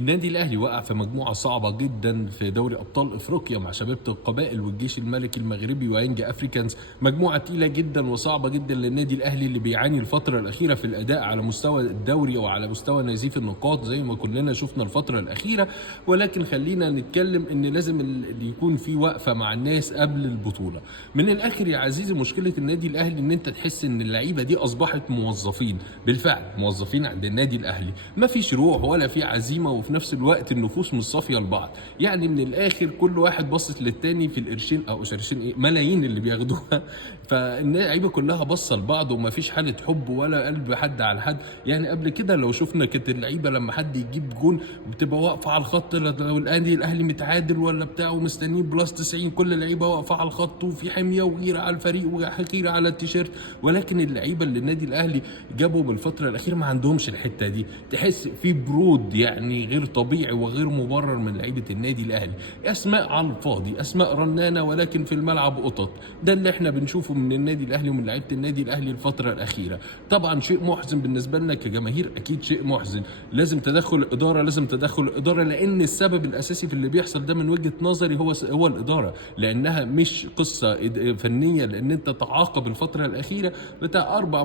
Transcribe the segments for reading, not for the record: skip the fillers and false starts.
النادي الاهلي وقع في مجموعه صعبه جدا في دوري ابطال افريقيا مع شبيبه القبائل والجيش الملكي المغربي ويانج افريكانز. مجموعه تقيله جدا وصعبه جدا للنادي الاهلي اللي بيعاني الفتره الاخيره في الاداء على مستوى الدوري وعلى مستوى نزيف النقاط زي ما كلنا شفنا الفتره الاخيره. ولكن خلينا نتكلم ان لازم يكون في وقفه مع الناس قبل البطوله. من الاخر يا عزيزي، مشكله النادي الاهلي ان انت تحس ان اللعيبه دي اصبحت موظفين، بالفعل موظفين عند النادي الاهلي، ما فيش روح ولا في عزيمه، وفي نفس الوقت النفوس مش صافيه لبعض. يعني من الاخر كل واحد باصص للتاني في القرشين او قرشين ايه ملايين اللي بياخدوها. فاللعيبه كلها باصه لبعض وما فيش حاله حب ولا قلب حد على حد. يعني قبل كده لو شفنا كانت اللعيبه لما حد يجيب جون بتبقى واقفه على الخط، لو الاهلي متعادل ولا بتاع ومستنيين بلس 90 كل اللعيبه واقفه على الخط وفي حميه وغيره على الفريق وغيره على التيشيرت. ولكن اللعيبه اللي النادي الاهلي جابوا بالفتره الاخيره ما عندهمش الحته دي، تحس في برود يعني غير طبيعي وغير مبرر من لعيبه النادي الاهلي. اسماء على الفاضي، اسماء رنانه ولكن في الملعب قطط. ده اللي احنا بنشوفه من النادي الاهلي ومن لعيبه النادي الاهلي الفتره الاخيره. طبعا شيء محزن بالنسبه لنا كجماهير، اكيد شيء محزن. لازم تدخل الاداره، لازم تدخل الاداره، لان السبب الاساسي في اللي بيحصل ده من وجهه نظري هو الاداره، لانها مش قصه فنيه. لان انت تعاقب الفتره الاخيره بتاع 4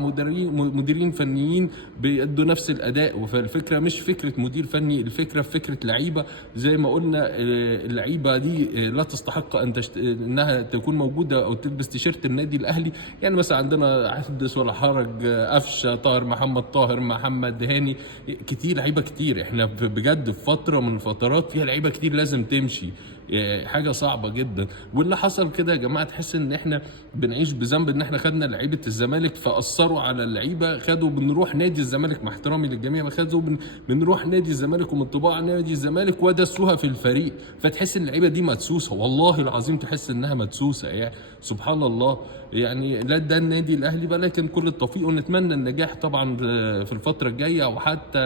مديرين فنيين بيدوا نفس الاداء. فالفكره مش فكره مدير فني، الفكره في فكره لعيبه. زي ما قلنا اللعيبه دي لا تستحق انها تكون موجوده او تلبس تيشيرت النادي الاهلي. يعني مثلا عندنا حدث ولا حرج، قفشه، طاهر محمد، طاهر محمد، هاني، كتير لعيبه كتير. احنا بجد في فتره من الفترات فيها لعيبه كتير لازم تمشي. حاجه صعبه جدا. واللي حصل كده يا جماعه تحس ان احنا بنعيش بذنب ان احنا خدنا لعيبه الزمالك فاثروا على اللعيبه. بنروح نادي الزمالك مع احترامي للجميع، ما بنروح نادي الزمالك ومن طباع نادي الزمالك ودسوها في الفريق، فتحس ان اللعيبه دي مدسوسه. والله العظيم تحس انها مدسوسه، يعني سبحان الله. يعني لا ده النادي الاهلي، ولكن كل التوفيق ونتمنى النجاح طبعا في الفتره الجايه. وحتى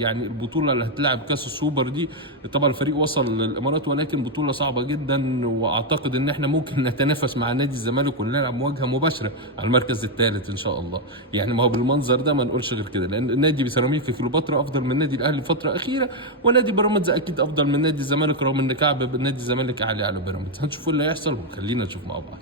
يعني البطوله اللي هتلعب كاس السوبر دي، طبعا الفريق وصل للامارات ولكن بطوله صعبه جدا. واعتقد ان احنا ممكن نتنافس مع نادي الزمالك ونلعب مواجهه مباشره على المركز الثالث ان شاء الله. يعني ما هو بالمنظر ده ما نقولش غير كده، لان نادي سيراميكا كليوباترا افضل من نادي الاهلي فتره اخيره، ونادي بيراميدز اكيد افضل من نادي الزمالك، رغم ان كعب نادي الزمالك عالي على بيراميدز. هنشوف اللي هيحصل وخلينا نشوف مع بعض.